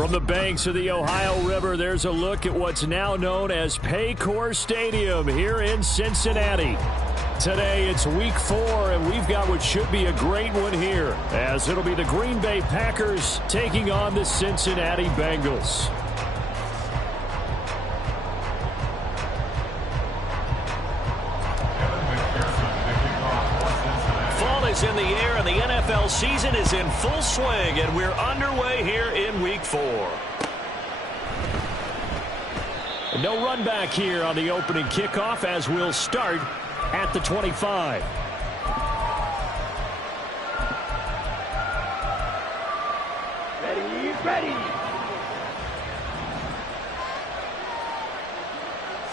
From the banks of the Ohio River, there's a look at what's now known as Paycor Stadium here in Cincinnati. Today, it's week 4, and we've got what should be a great one here, as it'll be the Green Bay Packers taking on the Cincinnati Bengals. Fall is in the air, and the NFL season is in full swing, and we're underway here in week 4. No run back here on the opening kickoff, as we'll start at the 25.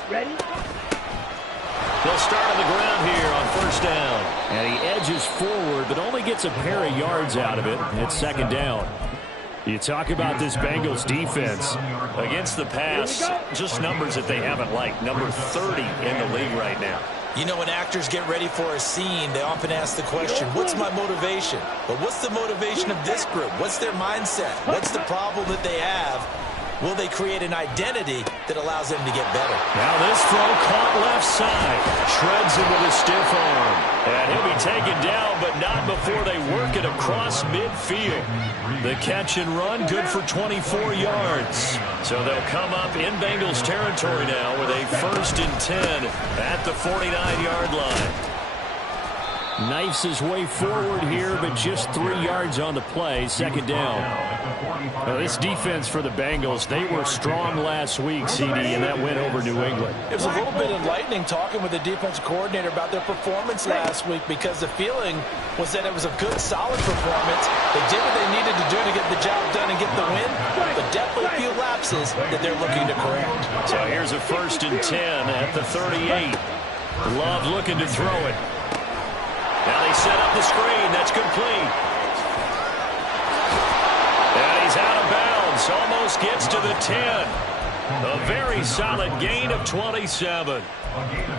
Ready. They'll start on the ground here on first down. And he edges forward, but only gets a pair of yards out of it. It's second down. You talk about this Bengals defense. Against the pass, just numbers that they haven't liked. Number 30 in the league right now. You know, when actors get ready for a scene, they often ask the question, what's my motivation? But what's the motivation of this group? What's their mindset? What's the problem that they have? Will they create an identity that allows them to get better? Now this throw caught left side. Shreds him with a stiff arm. And he'll be taken down, but not before they work it across midfield. The catch and run, good for 24 yards. So they'll come up in Bengals territory now with a 1st and 10 at the 49-yard line. Knifes his way forward here, but just 3 yards on the play. Second down. Now, this defense for the Bengals, they were strong last week, CD, and that went over New England. It was a little bit enlightening talking with the defensive coordinator about their performance last week, because the feeling was that it was a good, solid performance. They did what they needed to do to get the job done and get the win, but definitely a few lapses that they're looking to correct. So here's a 1st and 10 at the 38. Love looking to throw it. Now they set up the screen. That's complete. And he's out of bounds. Almost gets to the 10. A very solid gain of 27.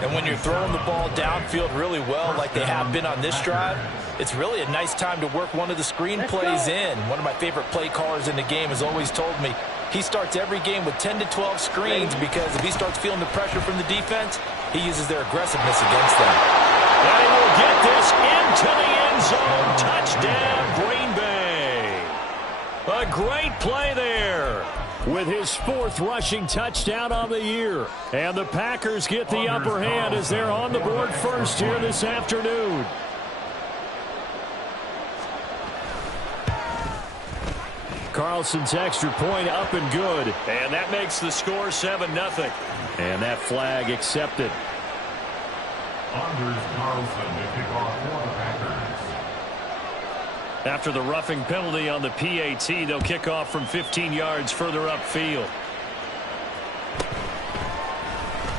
And when you're throwing the ball downfield really well like they have been on this drive, it's really a nice time to work one of the screen plays in. One of my favorite play callers in the game has always told me he starts every game with 10 to 12 screens, because if he starts feeling the pressure from the defense, he uses their aggressiveness against them. And he will get this into the end zone. Touchdown, Green Bay. A great play there with his 4th rushing touchdown on the year. And the Packers get the upper hand as they're on the board first here this afternoon. Carlson's extra point up and good. And that makes the score 7-0. And that flag accepted. Anders Carlson to kick off for the Packers. After the roughing penalty on the PAT, they'll kick off from 15 yards further upfield.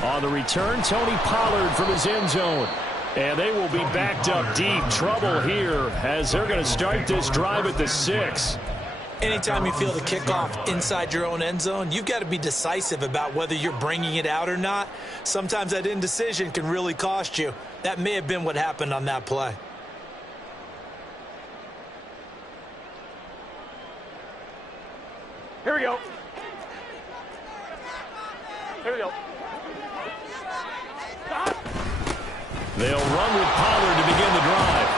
On the return, Tony Pollard from his end zone. And they will be backed up deep. Trouble here as they're going to start this drive at the 6. Anytime you feel the kickoff inside your own end zone, you've got to be decisive about whether you're bringing it out or not. Sometimes that indecision can really cost you. That may have been what happened on that play. Here we go. They'll run with Pollard to begin the drive.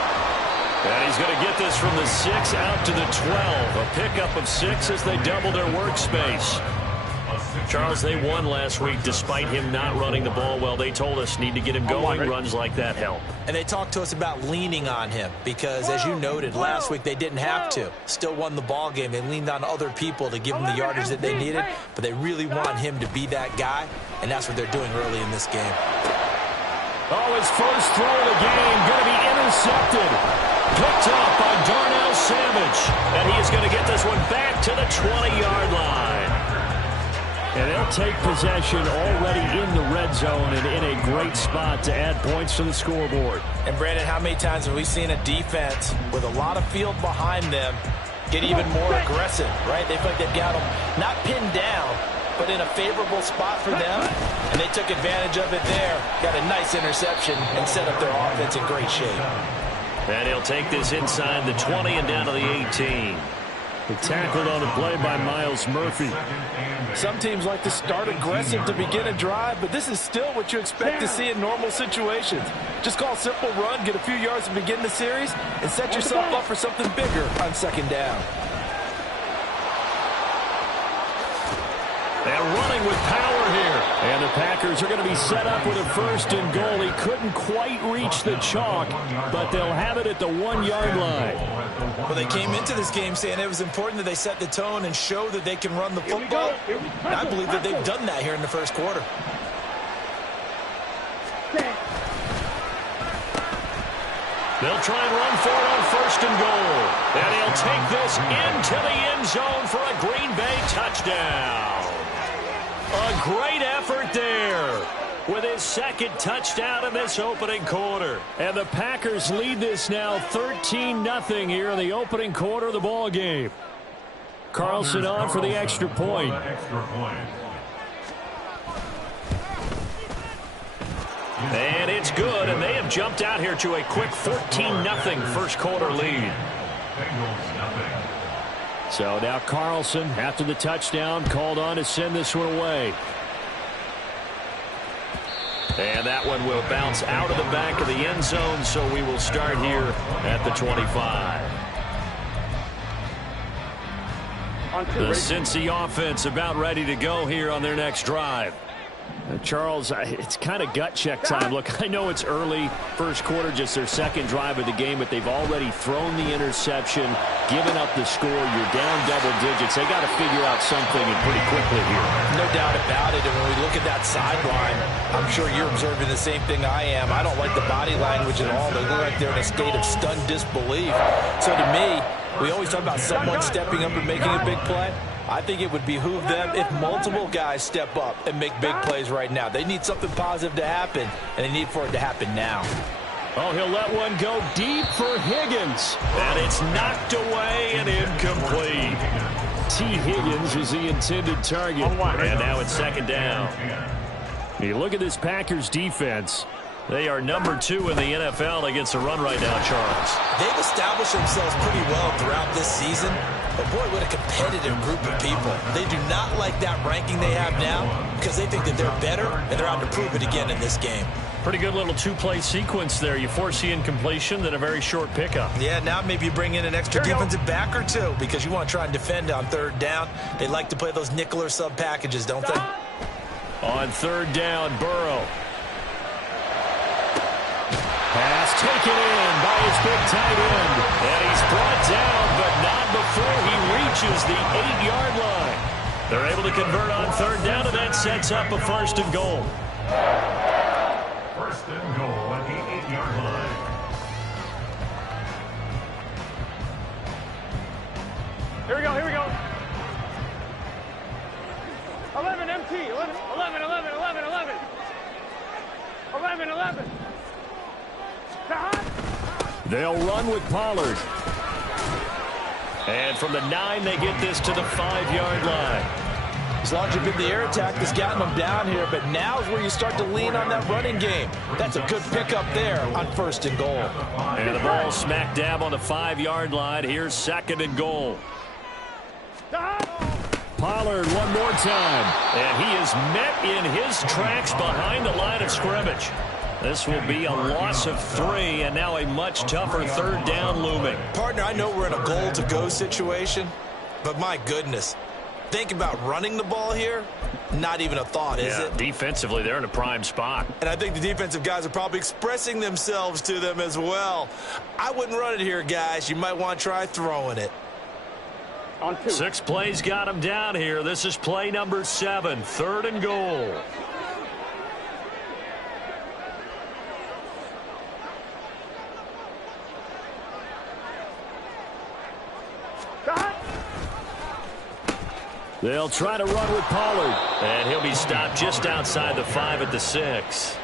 And he's going to get this from the 6 out to the 12. A pickup of 6 as they double their workspace. Charles, they won last week despite him not running the ball well. They told us need to get him going. Runs like that help. And they talked to us about leaning on him because, as you noted, last week they didn't have to. Still won the ball game. They leaned on other people to give them the yardage that they needed, but they really want him to be that guy, and that's what they're doing early in this game. Oh, his first throw of the game going to be intercepted. Picked up by Darnell Savage. And he is going to get this one back to the 20-yard line. And they'll take possession already in the red zone and in a great spot to add points to the scoreboard. And, Brandon, how many times have we seen a defense with a lot of field behind them get even more aggressive, right? They feel like they've got them not pinned down, but in a favorable spot for them, and they took advantage of it there. Got a nice interception and set up their offense in great shape. And he'll take this inside the 20 and down to the 18. Tackled on the play by Miles Murphy. Some teams like to start aggressive to begin a drive, but this is still what you expect to see in normal situations. Just call a simple run, get a few yards to begin the series, and set yourself up for something bigger on second down. And running with power here. And the Packers are going to be set up with a 1st and goal. He couldn't quite reach the chalk, but they'll have it at the 1-yard line. Well, they came into this game saying it was important that they set the tone and show that they can run the football. And I believe that they've done that here in the first quarter. They'll try and run for it on 1st and goal. And he'll take this into the end zone for a Green Bay touchdown. A great effort there with his 2nd touchdown in this opening quarter. And the Packers lead this now 13-0 here in the opening quarter of the ball game. Carlson on for the extra point. And it's good, and they have jumped out here to a quick 14-0 first quarter lead. So now Carlson, after the touchdown, called on to send this one away. And that one will bounce out of the back of the end zone, so we will start here at the 25. The Cincy offense about ready to go here on their next drive. Charles, it's kind of gut check time. Look, I know it's early, first quarter, just their 2nd drive of the game, but they've already thrown the interception, given up the score. You're down double digits. They got to figure out something, and pretty quickly here. No doubt about it. And when we look at that sideline, I'm sure you're observing the same thing I am. I don't like the body language at all. They look like they're in a state of stunned disbelief. So to me, we always talk about someone stepping up and making a big play. I think it would behoove them if multiple guys step up and make big plays right now. They need something positive to happen, and they need for it to happen now. Oh, he'll let one go deep for Higgins. And it's knocked away and incomplete. T. Higgins was the intended target. And now it's 2nd down. You look at this Packers defense. They are number 2 in the NFL against the run right now, Charles. They've established themselves pretty well throughout this season. But, boy, what a competitive group of people. They do not like that ranking they have now because they think that they're better, and they're out to prove it again in this game. Pretty good little 2-play sequence there. You force the incompletion, then a very short pickup. Yeah, now maybe you bring in an extra defensive back or two because you want to try and defend on 3rd down. They like to play those nickel or sub packages, don't they? On 3rd down, Burrow. Pass taken in by his big tight end. And he's brought down, but not before he reaches the 8-yard line. They're able to convert on 3rd down, and that sets up a 1st and goal. 1st and goal at the 8-yard line. Here we go, here we go. 11 MT, 11, 11, 11, 11, 11. 11, 11. They'll run with Pollard. And from the 9, they get this to the 5-yard line. As long as you've been the air attack that's gotten them down here, but now is where you start to lean on that running game. That's a good pickup there on 1st and goal. And the ball smack dab on the 5-yard line. Here's 2nd and goal. Pollard one more time. And he is met in his tracks behind the line of scrimmage. This will be a loss of 3, and now a much tougher 3rd down looming. Partner, I know we're in a goal-to-go situation, but my goodness, think about running the ball here, not even a thought, is it? Defensively, they're in a prime spot. And I think the defensive guys are probably expressing themselves to them as well. I wouldn't run it here, guys. You might want to try throwing it. 6 plays got him down here. This is play number 7, 3rd and goal. They'll try to run with Pollard. And he'll be stopped just outside the 5 at the 6.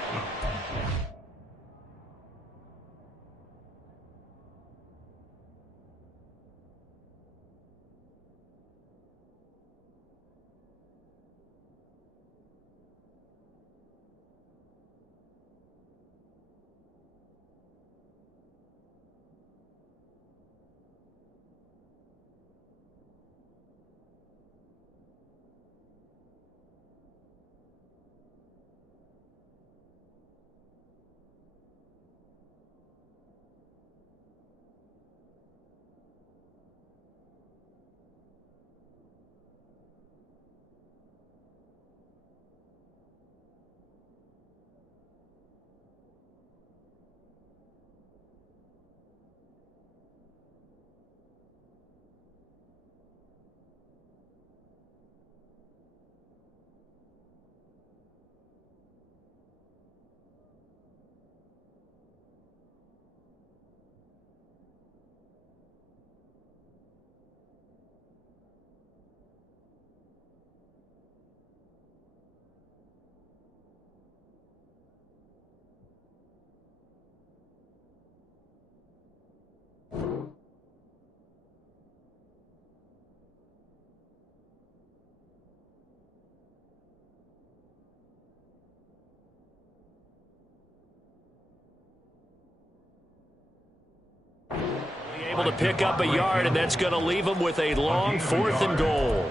able to pick up a yard, and that's going to leave them with a long 4th and goal.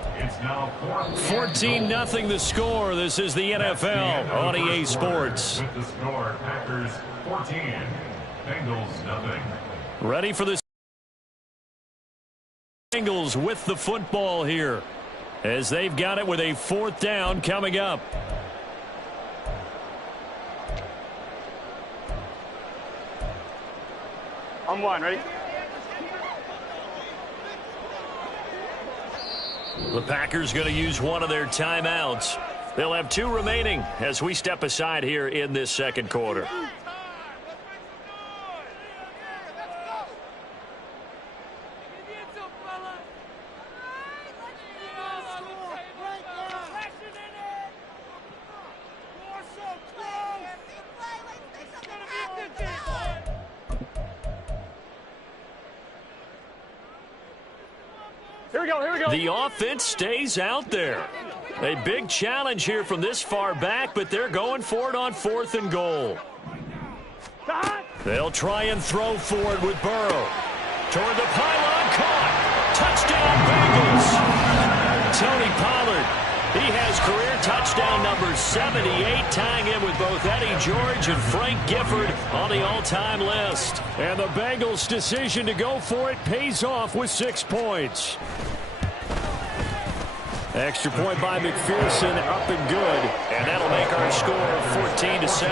14-0 the score. This is the NFL on EA Sports. With the score, Packers 14, Bengals nothing. Ready for this. Bengals with the football here as they've got it with a 4th down coming up. On one, ready? The Packers going to use one of their timeouts. They'll have 2 remaining as we step aside here in this second quarter. Here we go, here we go. The offense stays out there. A big challenge here from this far back, but they're going for it on 4th and goal. They'll try and throw for it with Burrow. Toward the pylon, caught. Touchdown, Bengals. Tony Pollard. He has career touchdown number 78, tying in with both Eddie George and Frank Gifford on the all-time list. And the Bengals' decision to go for it pays off with 6 points. Extra point by McPherson, up and good. And that'll make our score 14-7.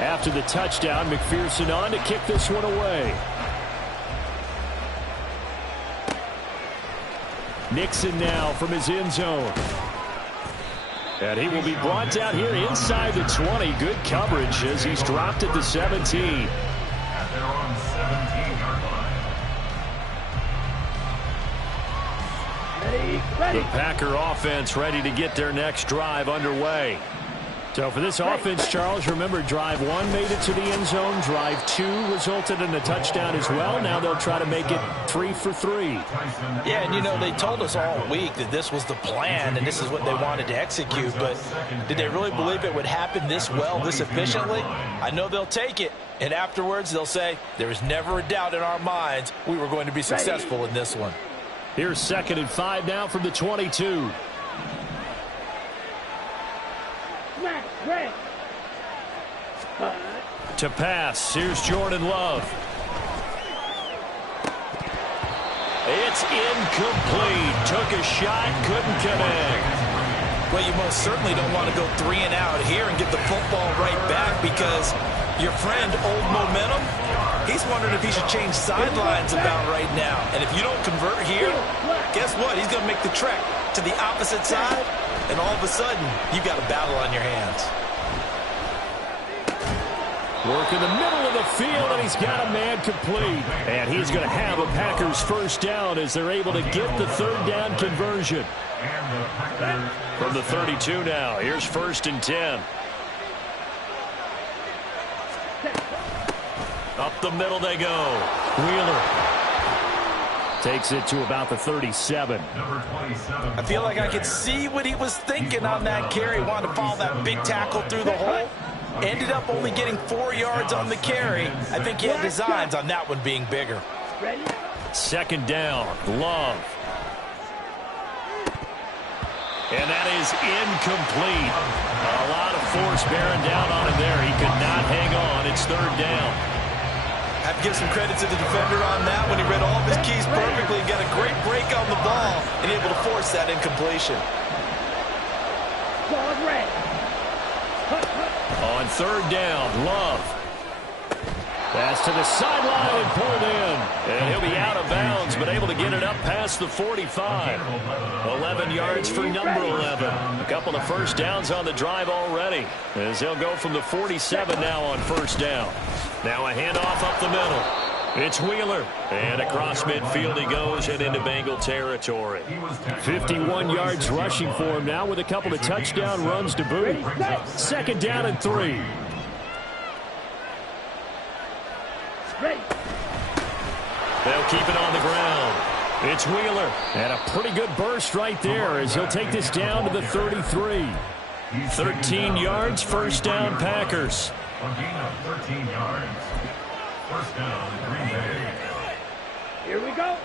After the touchdown, McPherson on to kick this one away. Nixon now from his end zone. And he will be brought down here inside the 20. Good coverage as he's dropped at the 17. At their own 17-yard line. The Packer offense ready to get their next drive underway. So for this offense, Charles, remember drive 1 made it to the end zone. Drive 2 resulted in a touchdown as well. Now they'll try to make it 3 for 3. Yeah, and you know, they told us all week that this was the plan and this is what they wanted to execute. But did they really believe it would happen this well, this efficiently? I know they'll take it. And afterwards, they'll say, there was never a doubt in our minds we were going to be successful in this one. Here's 2nd and 5 now from the 22. To pass, here's Jordan Love. It's incomplete. Took a shot, couldn't connect. Well, you most certainly don't want to go 3 and out here and get the football right back because your friend, Old Momentum, he's wondering if he should change sidelines about right now. And if you don't convert here, guess what? He's going to make the trek to the opposite side, and all of a sudden, you've got a battle on your hands. Work in the middle of the field, and he's got a man complete. And he's going to have a Packers first down as they're able to get the 3rd down conversion. From the 32 now, here's 1st and 10. Up the middle they go. Wheeler takes it to about the 37. I feel like I could see what he was thinking on that carry. Wanted to follow that big tackle through the hole. Ended up only getting 4 yards on the carry. I think he had designs on that one being bigger. 2nd down, Love. And that is incomplete. A lot of force bearing down on him there. He could not hang on. It's 3rd down. I have to give some credit to the defender on that when he read all of his keys perfectly, got a great break on the ball, and able to force that incompletion. On 3rd down, Love. Pass to the sideline and pulled in. And he'll be out of bounds, but able to get it up past the 45. 11 yards for number 11. A couple of first downs on the drive already, as he'll go from the 47 now on 1st down. Now a handoff up the middle. It's Wheeler. And across midfield he goes and into Bengal territory. 51 yards rushing for him now with a couple of touchdown runs to boot. 2nd down and 3. They'll keep it on the ground. It's Wheeler. And a pretty good burst right there as he'll take this down to the 33. 13 yards, first down, Packers. A gain of 13 yards. First down, Green Bay. Here we go.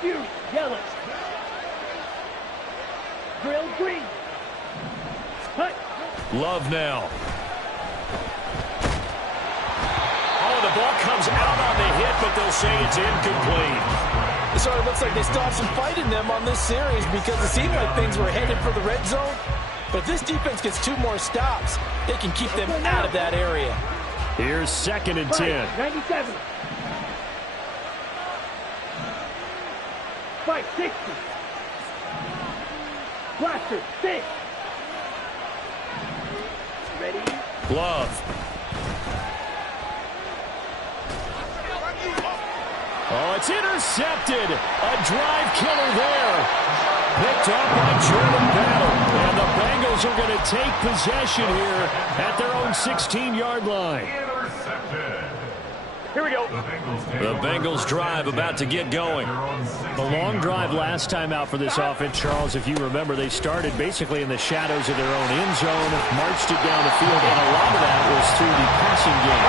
Fury, yellow. Grill, green. Hut. Love now. Oh, the ball comes out on the hit, but they'll say it's incomplete. It sort of looks like they still have some fight in them on this series because it seemed like things were headed for the red zone. But this defense gets 2 more stops. They can keep them out of that area. Here's 2nd and 10. 97. Fight 60. Blaster 6. Ready? Love. Oh, it's intercepted. A drive killer there. Picked up by Jordan Battle. And the Bengals are going to take possession here at their own 16-yard line. Intercepted. Here we go. The Bengals drive about to get going. The long drive last time out for this offense, Charles, if you remember, they started basically in the shadows of their own end zone, marched it down the field, and a lot of that was through the passing game.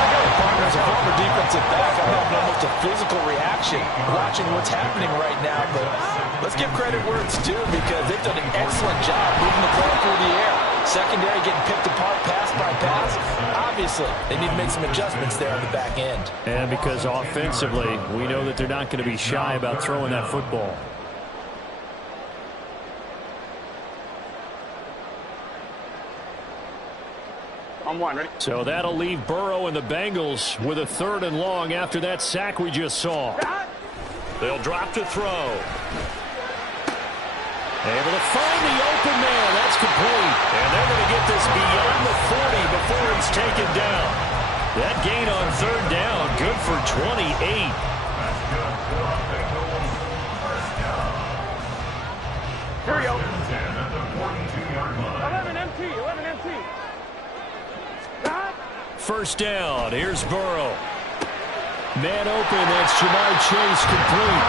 As a former defensive back, I'm having almost a physical reaction watching what's happening right now. But let's give credit where it's due because they've done an excellent job moving the ball through the air. Secondary getting picked apart pass by pass. Obviously, they need to make some adjustments there on the back end. And because offensively, we know that they're not going to be shy about throwing that football. On one, ready? So that'll leave Burrow and the Bengals with a 3rd and long after that sack we just saw. They'll drop to throw. Able to find the open man. That's complete. And they're going to get this beyond the 40 before he's taken down. That gain on 3rd down, good for 28. Here we go. 11 empty. 11 empty. 1st down. Here's Burrow. Man open. That's Jamar Chase complete.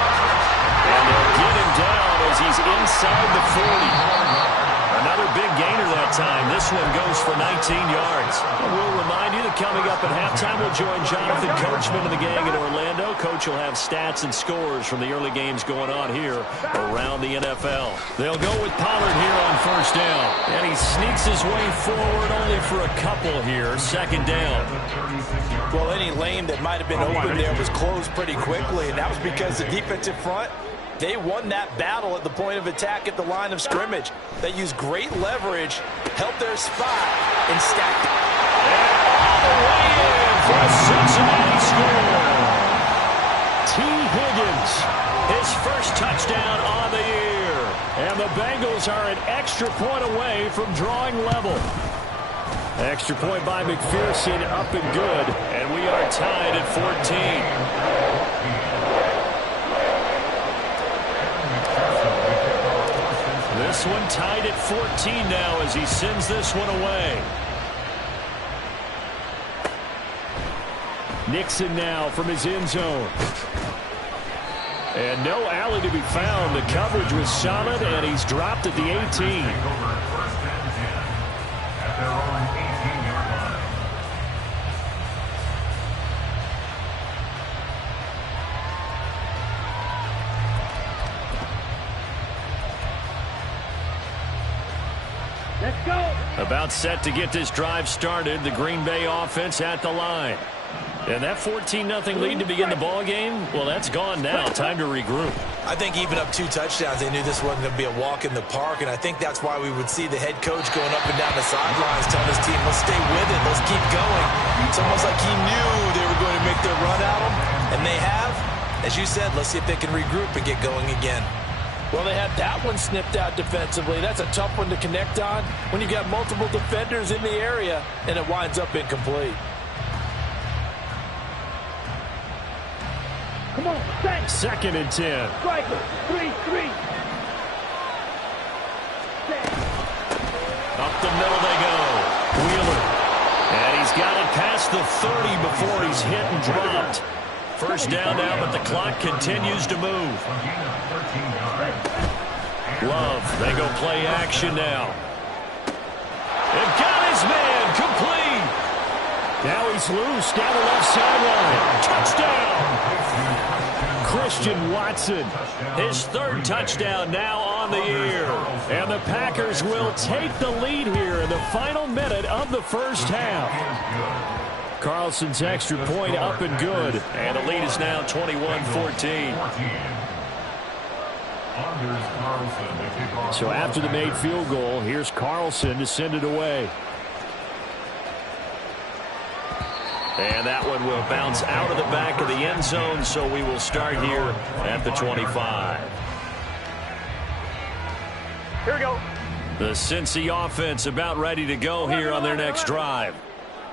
And they'll get him down as he's inside the 40. Another big gainer that time. This one goes for 19 yards. And we'll remind you that coming up at halftime, we'll join Jonathan Coachman and the gang in Orlando. Coach will have stats and scores from the early games going on here around the NFL. They'll go with Pollard here on 1st down. And he sneaks his way forward only for a couple here. 2nd down. Well, any lane that might have been open there was closed pretty quickly, and that was because the defensive front, they won that battle at the point of attack at the line of scrimmage. They used great leverage, held their spot, and stacked it. And all the way in for a Cincinnati score. T. Higgins, his first touchdown on the year. And the Bengals are an extra point away from drawing level. Extra point by McPherson, up and good. And we are tied at 14. This one tied at 14 now as he sends this one away. Nixon now from his end zone. And no alley to be found. The coverage was solid, and he's dropped at the 18. Let's go. About set to get this drive started. The Green Bay offense at the line. And that 14-0 lead to begin the ball game, well, that's gone now. Time to regroup. I think even up 2 touchdowns, they knew this wasn't going to be a walk in the park, and I think that's why we would see the head coach going up and down the sidelines telling his team, let's stay with it, let's keep going. It's almost like he knew they were going to make their run at him, and they have. As you said, let's see if they can regroup and get going again. Well, they had that one snipped out defensively. That's a tough one to connect on when you've got multiple defenders in the area, and it winds up incomplete. Come on, thanks. 2nd and 10. Striker, 3-3. Up the middle they go. Wheeler. And he's got it past the 30 before he's hit and dropped. 1st down now, but the clock continues to move. Love, they go play action now. And got his man, complete. Now he's loose down the left sideline. Touchdown. Christian Watson, his third touchdown now on the year. And the Packers will take the lead here in the final minute of the first half. Carlson's extra point up and good. And the lead is now 21-14. So after the made field goal, here's Carlson to send it away. And that one will bounce out of the back of the end zone, so we will start here at the 25. Here we go. The Cincy offense about ready to go here on their next drive,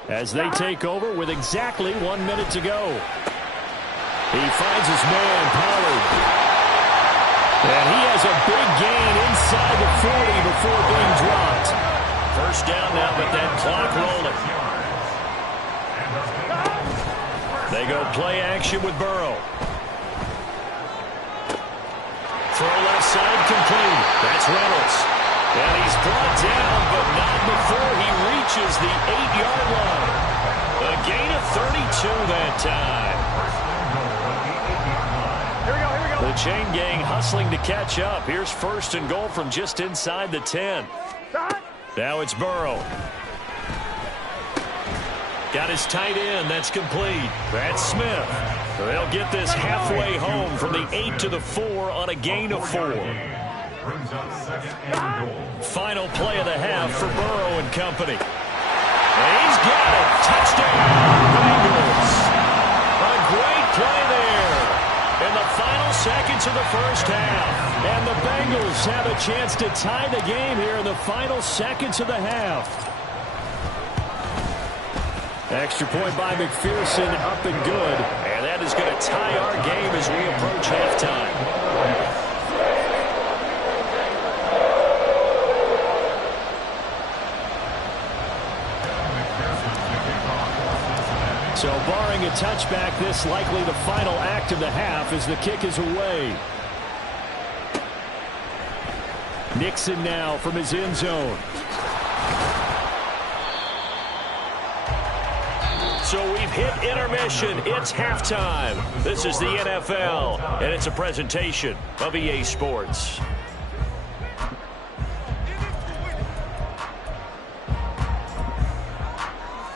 as they take over with exactly 1 minute to go. He finds his man, Pollard. And he has a big gain inside the 40 before being dropped. First down now, but that clock rolling. They go play action with Burrow. Throw left side complete. That's Reynolds. And he's brought down, but not before he reaches the 8-yard line. A gain of 32 that time. Here we go, here we go. The chain gang hustling to catch up. Here's first and goal from just inside the 10. Now it's Burrow. Got his tight end. That's complete. That's Smith. They'll get this halfway home from the 8 to the 4 on a gain of 4. Final play of the half for Burrow and company. And he's got it. Touchdown, Bengals. A great play there in the final seconds of the first half. And the Bengals have a chance to tie the game here in the final seconds of the half. Extra point by McPherson, up and good. And that is going to tie our game as we approach halftime. So barring a touchback, this likely the final act of the half as the kick is away. Nixon now from his end zone. So we've hit intermission. It's halftime. This is the NFL, and it's a presentation of EA Sports.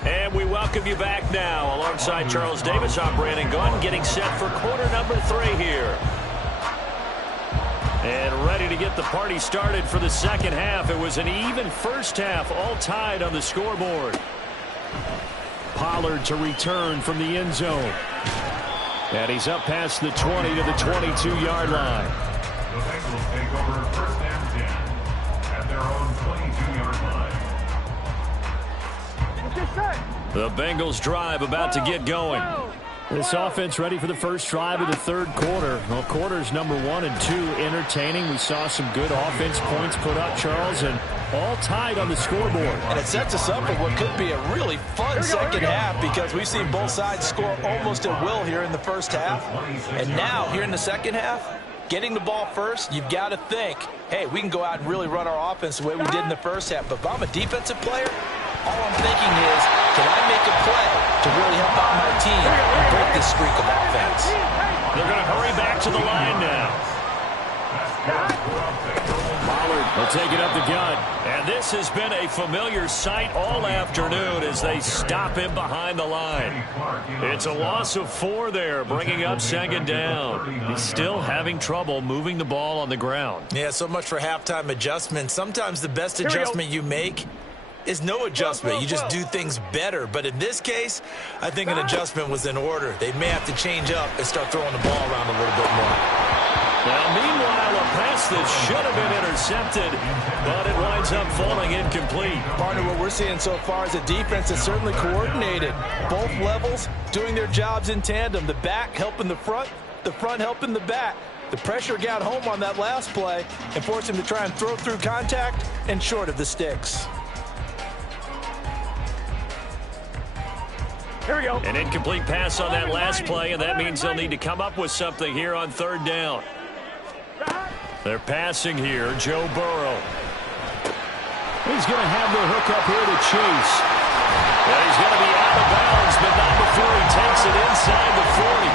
And we welcome you back now. Alongside Charles Davis, I'm Brandon Gunn, getting set for quarter number 3 here. And ready to get the party started for the second half. It was an even first half, all tied on the scoreboard. Pollard to return from the end zone. And he's up past the 20 to the 22-yard line. The Bengals take over first and 10 at their own 22-yard line. The Bengals drive about to get going. This offense ready for the first drive of the third quarter. Well, quarters number 1 and 2 entertaining. We saw some good offense points put up, Charles, and all tied on the scoreboard. And it sets us up for what could be a really fun second half, because we've seen both sides score almost at will here in the first half. And now, here in the second half, getting the ball first, you've got to think, hey, we can go out and really run our offense the way we did in the first half. But if I'm a defensive player, all I'm thinking is, can I make a play to really help out my team and break this streak of offense? They're going to hurry back to the line now. Pollard will take it up the gut. And this has been a familiar sight all afternoon as they stop him behind the line. It's a loss of 4 there, bringing up second down. He's still having trouble moving the ball on the ground. Yeah, so much for halftime adjustment. Sometimes the best adjustment you make is no adjustment. You just do things better. But in this case, I think an adjustment was in order. They may have to change up and start throwing the ball around a little bit more. Now, meanwhile, a pass that should have been intercepted, but it winds up falling incomplete. Partner, what we're seeing so far is a defense that's certainly coordinated. Both levels doing their jobs in tandem. The back helping the front helping the back. The pressure got home on that last play and forced him to try and throw through contact and short of the sticks. Here we go. An incomplete pass on that last play, and that means they'll need to come up with something here on third down. They're passing here. Joe Burrow. He's going to have the hook up here to Chase. And he's going to be out of bounds, but not before he takes it inside the 40.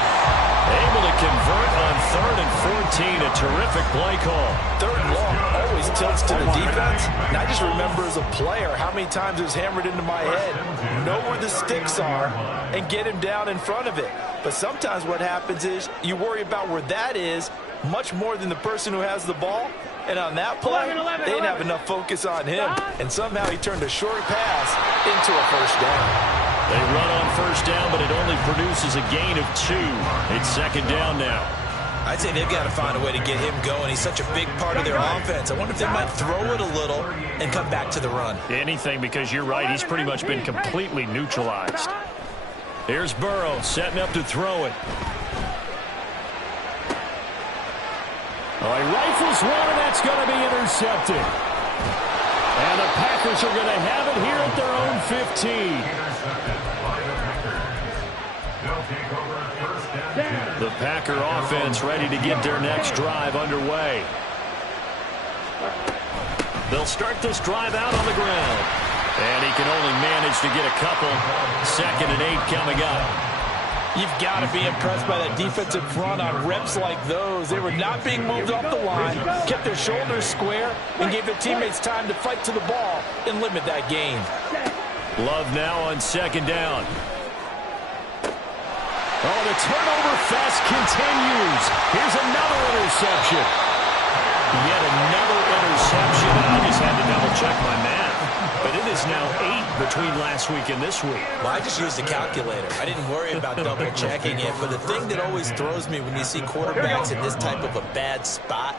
Able to convert on 3rd and 14. A terrific play call. 3rd and long always tilts to the defense. And I just remember as a player how many times it was hammered into my head. Know where the sticks are and get him down in front of it. But sometimes what happens is you worry about where that is much more than the person who has the ball. And on that play, they didn't have enough focus on him. And somehow he turned a short pass into a first down. They run on first down, but it only produces a gain of 2. It's 2nd down now. I'd say they've got to find a way to get him going. He's such a big part of their offense. I wonder if they might throw it a little and come back to the run. Anything, because you're right. He's pretty much been completely neutralized. Here's Burrow setting up to throw it. Oh, he rifles one, and that's going to be intercepted. And the Packers are going to have it here at their own 15. The Packer offense ready to get their next drive underway. They'll start this drive out on the ground. And he can only manage to get a couple. 2nd and 8 coming up. You've got to be impressed by that defensive front on reps like those. They were not being moved off the line, kept their shoulders square, and gave their teammates time to fight to the ball and limit that gain. Love now on 2nd down. Oh, the turnover fest continues. Here's another interception. Yet another interception. I just had to double-check my math. But it is now 8 between last week and this week. Well, I just used a calculator. I didn't worry about double-checking it. But the thing that always throws me when you see quarterbacks in this type of a bad spot,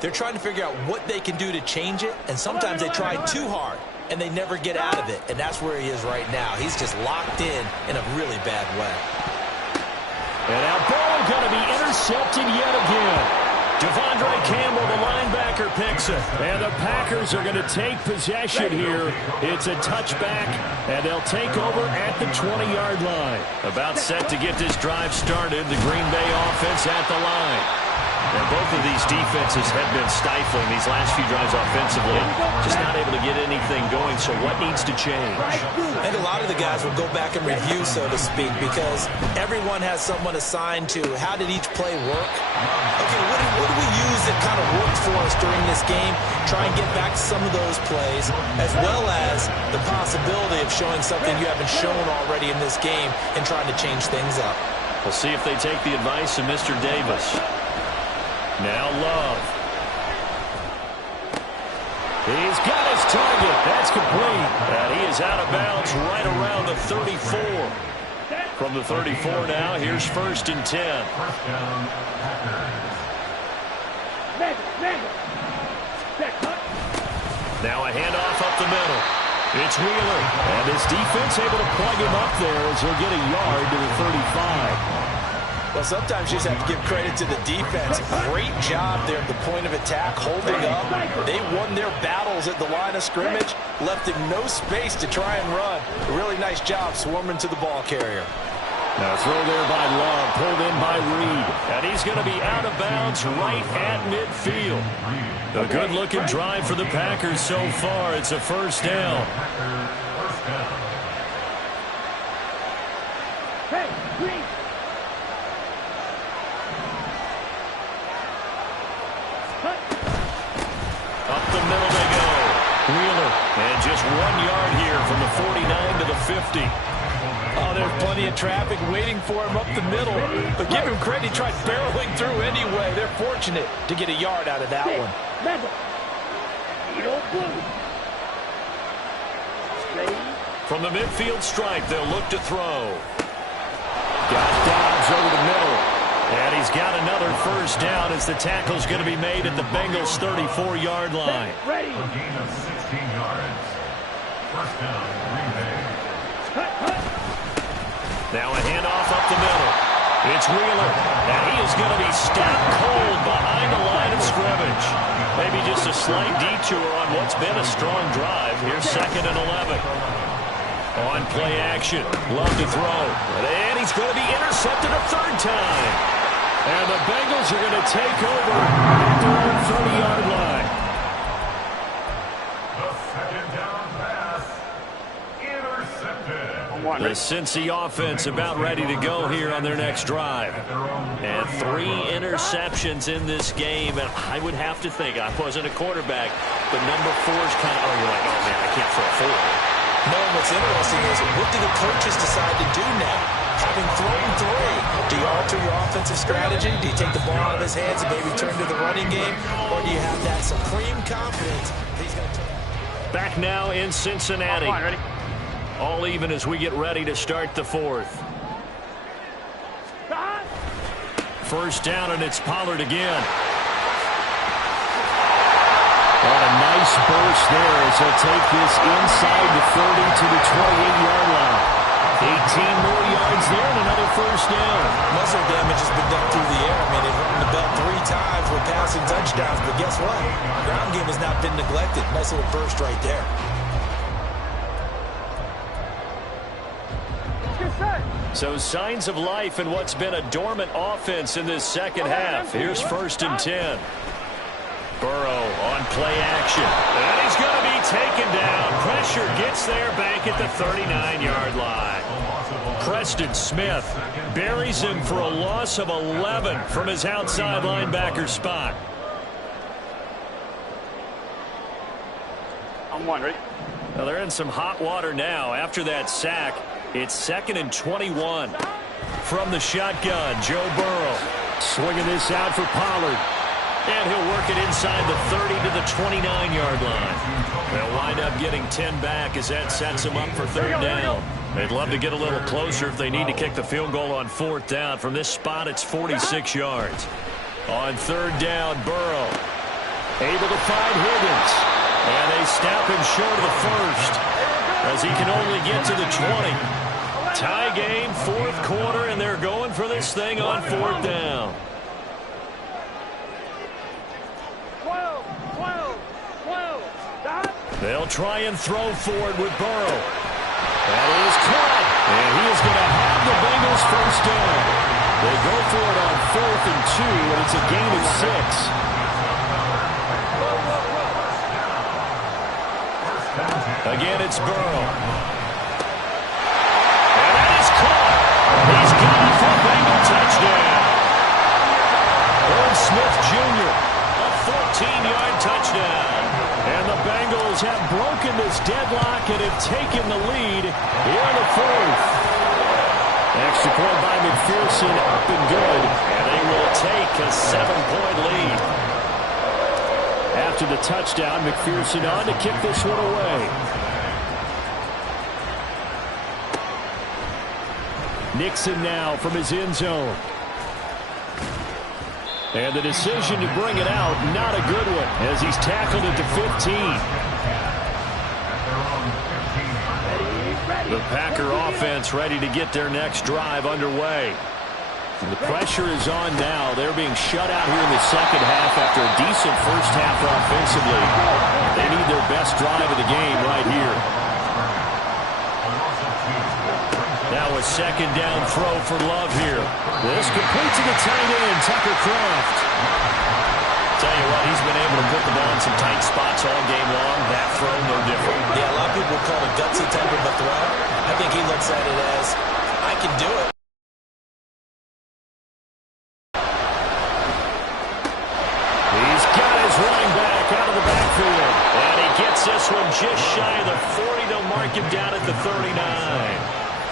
they're trying to figure out what they can do to change it. And sometimes they try too hard, and they never get out of it. And that's where he is right now. He's just locked in a really bad way. And now Burrow going to be intercepted yet again. Devondre Campbell, the linebacker, picks it. And the Packers are going to take possession here. It's a touchback, and they'll take over at the 20-yard line. About set to get this drive started. The Green Bay offense at the line. And both of these defenses have been stifling these last few drives offensively. Just not able to get anything going, so what needs to change? I think a lot of the guys will go back and review, so to speak, because everyone has someone assigned to how did each play work. Okay, what do we use that kind of worked for us during this game? Try and get back to some of those plays, as well as the possibility of showing something you haven't shown already in this game and trying to change things up. We'll see if they take the advice of Mr. Davis. Now Love. He's got his target. That's complete. And he is out of bounds right around the 34. From the 34 now, here's 1st and 10. Now a handoff up the middle. It's Wheeler. And his defense able to plug him up there as he'll get a yard to the 35. Well, sometimes you just have to give credit to the defense. Great job there at the point of attack, holding up. They won their battles at the line of scrimmage, left him no space to try and run. A really nice job swarming to the ball carrier. Now a throw there by Love, pulled in by Reed. And he's going to be out of bounds right at midfield. A good-looking drive for the Packers so far. It's a 1st down. Hey, Reed. Up the middle they go. Wheeler. And just 1 yard here from the 49 to the 50. Oh, there's plenty of traffic waiting for him up the middle. But give him credit, he tried barreling through anyway. They're fortunate to get a yard out of that one. From the midfield stripe, they'll look to throw. Got Dobbs over the middle. And he's got another 1st down as the tackle's going to be made at the Bengals' 34-yard line. Ready. A gain of 16 yards. 1st down, Green Bay. Now a handoff up the middle. It's Wheeler. And he is going to be stopped cold behind the line of scrimmage. Maybe just a slight detour on what's been a strong drive. Here's 2nd and 11. On play action. Love to throw. And he's going to be intercepted a 3rd time. And the Bengals are going to take over at their own 30-yard line. The second down pass intercepted. The Cincy offense about ready to go here on their next drive. And 3 interceptions in this game. And I would have to think, I wasn't a quarterback, but number 4 is kind of, oh, you're like, oh, man, I can't throw 4. No, what's interesting is what do the coaches decide to do now? Having thrown 3, do you alter your offensive strategy? Do you take the ball out of his hands and maybe turn to the running game? Or do you have that supreme confidence that he's going to turn? Back now in Cincinnati. Ready? All even as we get ready to start the 4th. First down, and it's Pollard again. What a nice burst there as he'll take this inside the 30 to the 28-yard line. 18 more yards there and another first down. Muscle damage has been done through the air. I mean, they've run the bell 3 times with passing touchdowns, but guess what? Ground game has not been neglected. Nice little burst right there. So signs of life in what's been a dormant offense in this second half. Here's 1st and 10. Burrow on play action. And he's going to be taken down. Pressure gets there back at the 39-yard line. Preston Smith buries him for a loss of 11 from his outside linebacker spot. On 1, ready? Well, they're in some hot water now after that sack. It's 2nd and 21. From the shotgun, Joe Burrow swinging this out for Pollard. And he'll work it inside the 30 to the 29-yard line. They'll wind up getting 10 back as that sets them up for 3rd down. They'd love to get a little closer if they need to kick the field goal on 4th down. From this spot, it's 46 yards. On 3rd down, Burrow able to find Higgins. And they snap him short of the 1st as he can only get to the 20. Tie game, 4th quarter, and they're going for this thing on 4th down. 12. They'll try and throw forward with Burrow. That is caught, and he is going to have the Bengals first down. They go for it on 4th and 2, and it's a gain of 6. Again, it's Burrow. And that is caught. He's got it for a Bengal touchdown. Irv Smith Jr., a 14-yard touchdown. And the Bengals have broken this deadlock and have taken the lead here in the 4th. Extra point by McPherson, up and good. And they will take a 7-point lead. After the touchdown, McPherson on to kick this one away. Nixon now from his end zone. And the decision to bring it out, not a good one, as he's tackled at the 15. The Packer offense ready to get their next drive underway. The pressure is on now. They're being shut out here in the second half after a decent first half offensively. They need their best drive of the game right here. Now a 2nd down throw for Love here. This complete to the tight end, Tucker Kraft. Tell you what, he's been able to put the ball in some tight spots all game long. That throw, no different. Yeah, a lot of people call it a gutsy type of a throw. I think he looks at it as, I can do it. He's got his running back out of the backfield. And he gets this one just shy of the 40. They'll mark him down at the 39.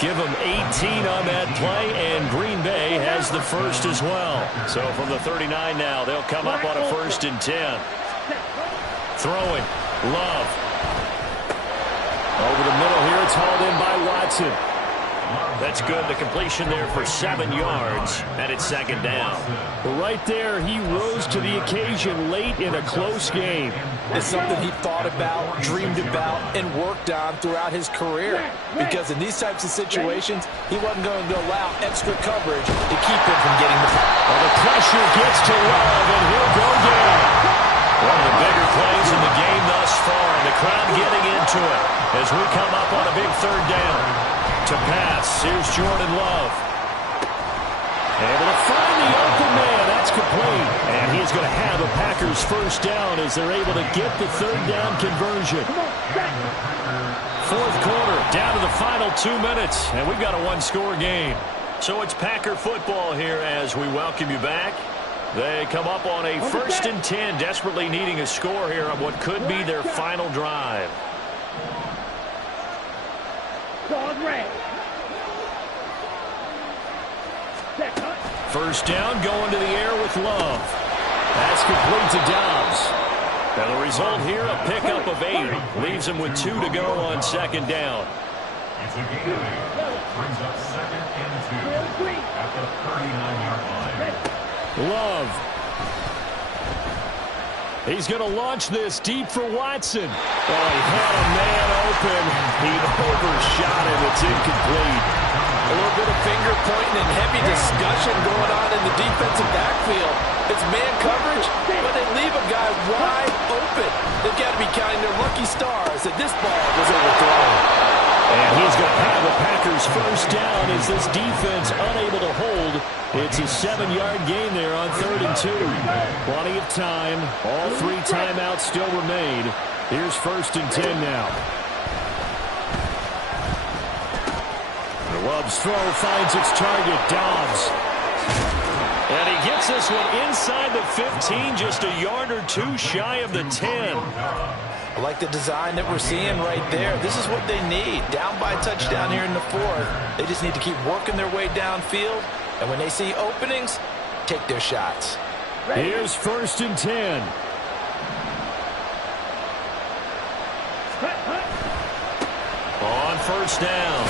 Give him 18 on that play, and Green Bay has the first as well. So from the 39 now, they'll come up on a 1st and 10. Throwing, Love. Over the middle here, it's hauled in by Watson. That's good. The completion there for 7 yards, and it's 2nd down. Well, right there, he rose to the occasion late in a close game. It's something he thought about, dreamed about, and worked on throughout his career. Because in these types of situations, he wasn't going to allow extra coverage to keep him from getting the ball. Well, the pressure gets to Love, and he'll go down. One of the bigger plays in the game thus far, and the crowd getting into it as we come up on a big 3rd down. To pass, here's Jordan Love. Able to find the open man. going to have a Packers first down as they're able to get the third down conversion. Fourth quarter, down to the final 2 minutes, and we've got a one-score game. So it's Packer football here as we welcome you back. They come up on a 1st and 10, desperately needing a score here on what could be their final drive. First down, going to the air with Love. That's complete to Dobbs. And the result here, a pickup of 8. Leaves him with 2 to go on second down. It's a gain of 8. Brings up 2nd and 2 at the 39-yard line. Love. He's going to launch this deep for Watson. Oh, he had a man open. He overshot him. It's incomplete. A little bit of finger pointing and heavy discussion going on in the defensive backfield. It's man coverage, but they leave a guy wide open. They've got to be counting their lucky stars that this ball was overthrown. And he's going to have the Packers first down as this defense unable to hold. It's a 7-yard gain there on 3rd and 2. Plenty of time. All 3 timeouts still remain. Here's 1st and 10 now. Love's throw finds its target, Dobbs. And he gets this one inside the 15, just a yard or 2 shy of the 10. I like the design that we're seeing right there. This is what they need. Down by a touchdown here in the 4th. They just need to keep working their way downfield. And when they see openings, take their shots. Here's 1st and 10. On first down,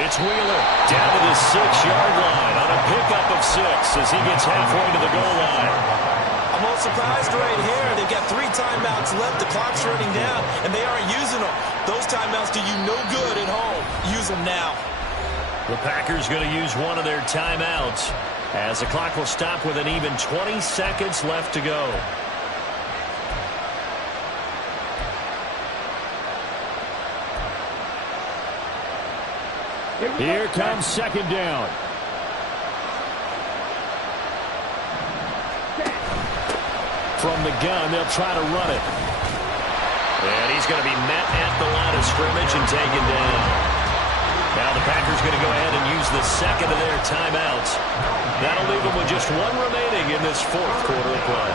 it's Wheeler down to the 6-yard line on a pickup of 6 as he gets halfway to the goal line. I'm a little surprised right here. They've got 3 timeouts left. The clock's running down, and they aren't using them. Those timeouts do you no good at home. Use them now. The Packers going to use one of their timeouts as the clock will stop with an even 20 seconds left to go. Here comes second down. From the gun, they'll try to run it. And he's going to be met at the line of scrimmage and taken down. Now the Packers going to go ahead and use the second of their timeouts. That'll leave them with just 1 remaining in this 4th quarter of play.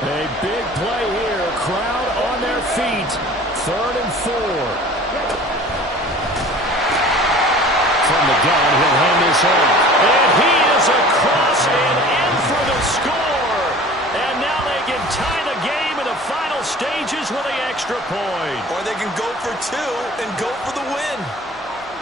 A big play here. Crowd on their feet. 3rd and 4. From the gun, he'll hand this off. And he is across and in for the score. And now they can tie the game in the final stages with the extra point. Or they can go for 2 and go for the win.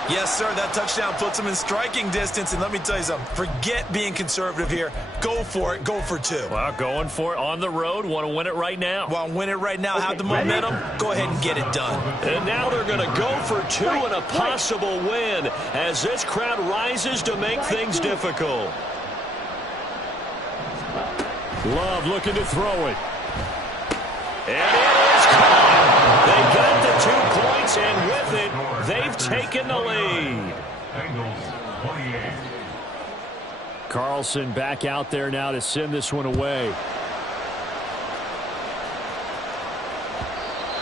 Yes, sir, that touchdown puts them in striking distance. And let me tell you something, forget being conservative here. Go for it. Go for 2. Well, going for it on the road. Want to win it right now. Want to win it right now. Have the momentum. Go ahead and get it done. And now they're going to go for 2 and a possible win as this crowd rises to make things difficult. Love looking to throw it. And it is caught. They got the 2 points, and with it, they've taken the lead. Bengals 28. Carlson back out there now to send this one away.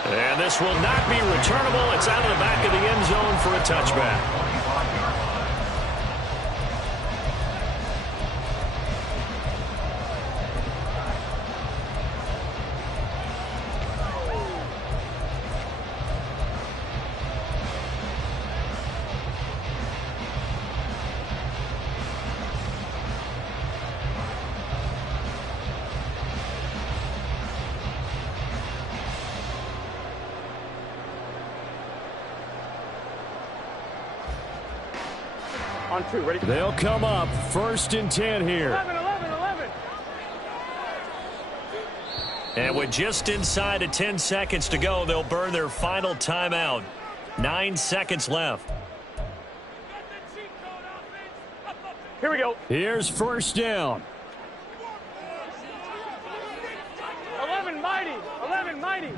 And this will not be returnable. It's out of the back of the end zone for a touchback. On 2, ready? They'll come up 1st and 10 here. 11. And with just inside of 10 seconds to go, they'll burn their final timeout. 9 seconds left. Here we go. Here's first down. 11 mighty. 11 mighty.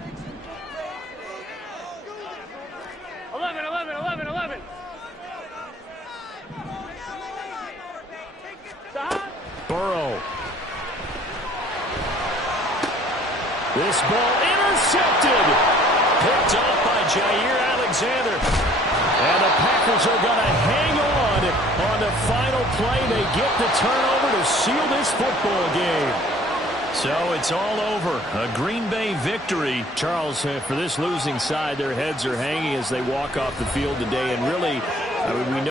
11. Burrow. This ball intercepted. Picked off by Jair Alexander. And the Packers are going to hang on the final play. They get the turnover to seal this football game. So it's all over. A Green Bay victory. Charles, for this losing side, their heads are hanging as they walk off the field today. And really, I mean, we know